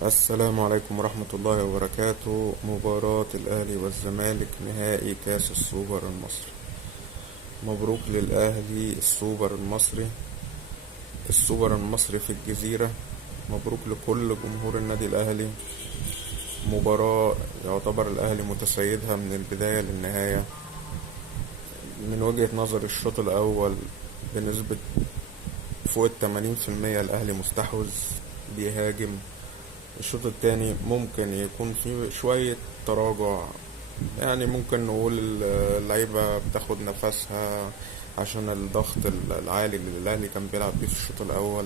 السلام عليكم ورحمة الله وبركاته. مباراة الأهلي والزمالك نهائي كأس السوبر المصري. مبروك للأهلي السوبر المصري، السوبر المصري في الجزيرة. مبروك لكل جمهور النادي الأهلي. مباراة يعتبر الأهلي متسيدها من البداية للنهاية. من وجهة نظر الشوط الأول بنسبة فوق 80% الأهلي مستحوذ بيهاجم. الشوط التاني ممكن يكون فيه شوية تراجع، يعني ممكن نقول اللعيبة بتاخد نفسها عشان الضغط العالي اللي الأهلي كان بيلعب بيه في الشوط الأول.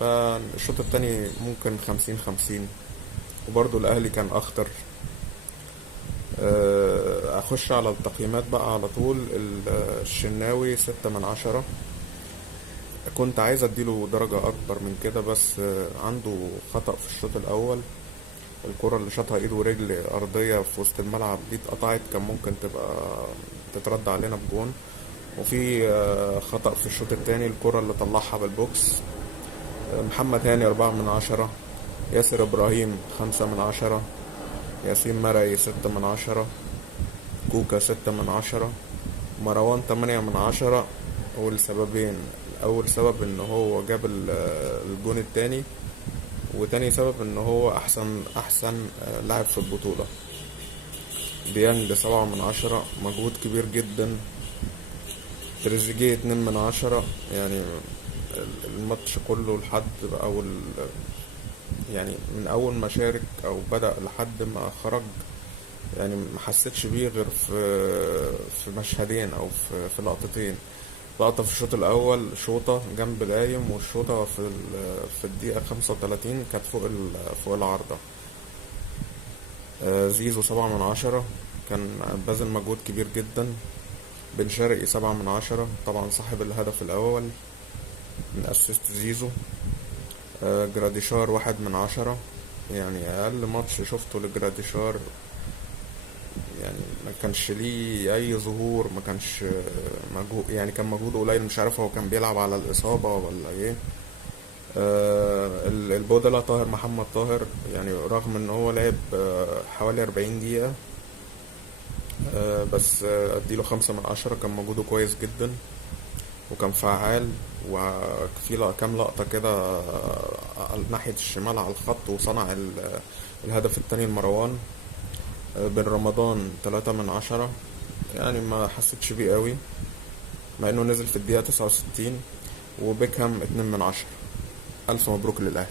فالشوط التاني ممكن 50-50، وبرضه الأهلي كان أخطر. أخش على التقييمات بقى على طول. الشناوي 6/10. كنت عايز اديله درجة أكبر من كده، بس عنده خطأ في الشوط الأول. الكرة اللي شاطها ايد ورجل ارضية في وسط الملعب دي اتقطعت، كان ممكن تبقى تترد علينا بجون. وفي خطأ في الشوط التاني، الكرة اللي طلعها بالبوكس. محمد هاني 4/10. ياسر ابراهيم 5/10. ياسين مرعي 6/10. كوكا 6/10. مروان 8/10. والسببين: اول سبب ان هو جاب الجون التاني، وتاني سبب ان هو احسن لاعب في البطولة. ديانج 7/10، مجهود كبير جدا. تريزيجيه 2/10. يعني الماتش كله لحد يعني من اول ما شارك او بدأ لحد ما خرج، يعني ما حسيتش بيه غير في مشهدين او في لقطتين. لقطة في الشوط الأول، شوطة جنب القايم، والشوطة في الدقيقة 35 كانت فوق العارضة. زيزو 7/10، كان باذل مجهود كبير جدا. بن شرقي 7/10، طبعا صاحب الهدف الأول من أسيست زيزو. جراديشار 1/10، يعني أقل ماتش شفته لجراديشار. يعني ما كانش ليه أي ظهور، ما كانش مجهود، يعني كان مجهود قليل. مش عارف هو كان بيلعب على الإصابة ولا إيه. البودلة طاهر محمد طاهر، يعني رغم ان هو لعب حوالي 40 دقيقة، بس اديله 5/10. كان مجهوده كويس جدا وكان فعال. وفي كام لقطة كده ناحية الشمال على الخط، وصنع الهدف التاني لمروان. بن رمضان 3/10، يعني ما حسيتش بيه قوي مع انه نزل في الدقيقة 69. وبيكهام 2/10. ألف مبروك للأهلي.